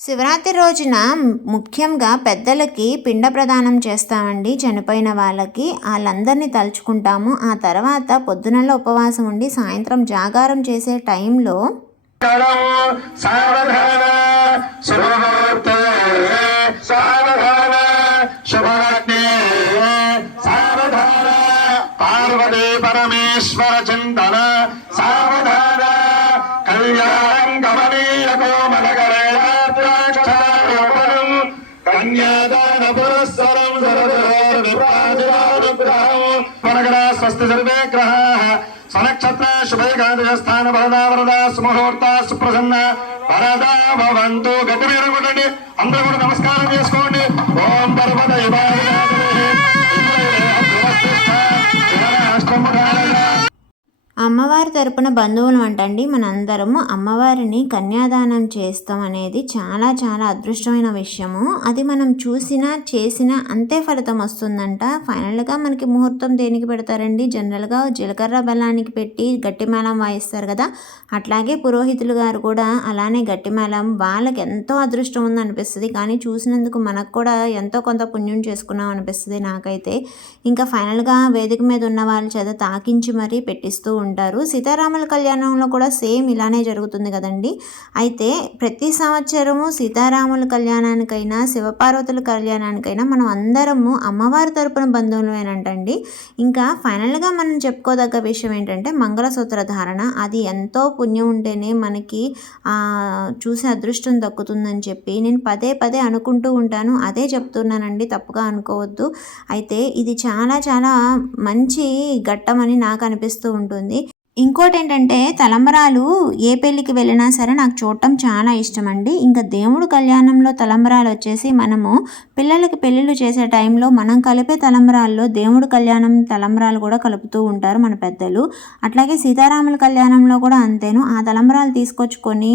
శివరాత్రి రోజున ముఖ్యంగా పెద్దలకి పిండ ప్రదానం చేస్తామండి చనిపోయిన వాళ్ళకి. వాళ్ళందరినీ తలుచుకుంటాము. ఆ తర్వాత పొద్దునలో ఉపవాసం ఉండి సాయంత్రం జాగారం చేసే టైంలో పార్వతీ పరమేశ్వర చింతన సావధాన కళ్యాణం గమనీయ కోమలగరేణాద్రాక్షరం కన్యాదాన పురస్సరం సరదోర్విప్రాదిరానుగ్రహం మనగర స్వస్తి సర్వే గ్రహాः స్వనక్షత్ర శుభైకాదయస్థాన వరదా వరదా సుముహూర్త సుప్రసన్న వరదా భవంతు గట్టి మీరు కొట్టండి అందరూ కూడా నమస్కారం చేసుకోండి ఓం పర్వత అమ్మవారి తరపున బంధువులు అంటండి మనందరము అమ్మవారిని కన్యాదానం చేస్తాం అనేది చాలా చాలా అదృష్టమైన విషయము. అది మనం చూసినా చేసినా అంతే ఫలితం వస్తుందంట. ఫైనల్గా మనకి ముహూర్తం దేనికి పెడతారండి? జనరల్గా జీలకర్ర బలానికి పెట్టి గట్టి మేళం వాయిస్తారు కదా. అట్లాగే పురోహితులు గారు కూడా అలానే గట్టి మేళం వాళ్ళకి ఎంతో అదృష్టం ఉంది అనిపిస్తుంది కానీ చూసినందుకు మనకు కూడా ఎంతో కొంత పుణ్యం చేసుకున్నాం అనిపిస్తుంది నాకైతే. ఇంకా ఫైనల్గా వేదిక మీద ఉన్న వాళ్ళ చేత తాకించి మరీ పెట్టిస్తూ ఉంటారు. సీతారాముల కళ్యాణంలో కూడా సేమ్ ఇలానే జరుగుతుంది కదండి. అయితే ప్రతి సంవత్సరము సీతారాముల కళ్యాణానికైనా శివపార్వతుల కళ్యాణానికైనా మనం అందరము అమ్మవారి తరపున బంధువులమేనంటండి. ఇంకా ఫైనల్గా మనం చెప్పుకోదగ్గ విషయం ఏంటంటే మంగళసూత్ర ధారణ. అది ఎంతో పుణ్యం ఉంటేనే మనకి చూసే అదృష్టం దక్కుతుందని చెప్పి నేను పదే పదే అనుకుంటూ ఉంటాను. అదే చెప్తున్నానండి తప్పుగా అనుకోవద్దు. అయితే ఇది చాలా చాలా మంచి ఘట్టమని నాకు అనిపిస్తూ ఉంటుంది. ఇంకోటి ఏంటంటే తలంబరాలు ఏ పెళ్ళికి వెళ్ళినా సరే నాకు చూడటం చాలా ఇష్టం అండి ఇంకా దేవుడు కళ్యాణంలో తలంబరాలు వచ్చేసి మనము పిల్లలకి పెళ్ళిళ్ళు చేసే టైంలో మనం కలిపే తలంబరాల్లో దేవుడు కళ్యాణం తలంబరాలు కూడా కలుపుతూ ఉంటారు మన పెద్దలు. అట్లాగే సీతారాముల కళ్యాణంలో కూడా అంతేను. ఆ తలంబరాలు తీసుకొచ్చుకొని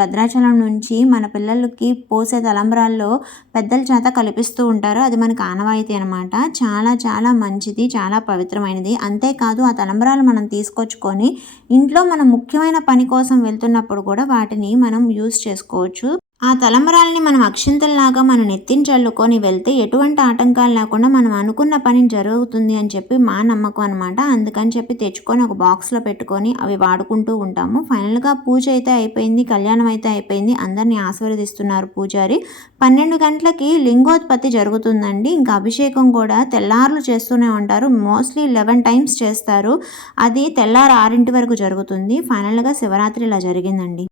భద్రాచలం నుంచి మన పిల్లలకి పోసే తలంబరాల్లో పెద్దల చేత కల్పిస్తూ ఉంటారు. అది మనకు ఆనవాయితీ అనమాట చాలా చాలా మంచిది చాలా పవిత్రమైనది. అంతేకాదు ఆ తలంబరాలు మనం తీసుకొచ్చుకొని ఇంట్లో మనం ముఖ్యమైన పని కోసం వెళ్తున్నప్పుడు కూడా వాటిని మనం యూస్ చేసుకోవచ్చు. ఆ తలంబరాలని మనం అక్షింతల్లాగా మనం నెత్తిని చల్లుకొని వెళ్తే ఎటువంటి ఆటంకాలు లేకుండా మనం అనుకున్న పని జరుగుతుంది అని చెప్పి మా నమ్మకం అనమాట అందుకని చెప్పి తెచ్చుకొని ఒక బాక్స్లో పెట్టుకొని అవి వాడుకుంటూ ఉంటాము. ఫైనల్గా పూజ అయితే అయిపోయింది కళ్యాణం అయితే అయిపోయింది. అందరినీ ఆశీర్వదిస్తున్నారు పూజారి. పన్నెండు గంటలకి లింగోత్పత్తి జరుగుతుందండి. ఇంకా అభిషేకం కూడా తెల్లారులు చేస్తూనే ఉంటారు. మోస్ట్లీ లెవెన్ టైమ్స్ చేస్తారు. అది తెల్లారు ఆరింటి వరకు జరుగుతుంది. ఫైనల్గా శివరాత్రి ఇలా జరిగిందండి.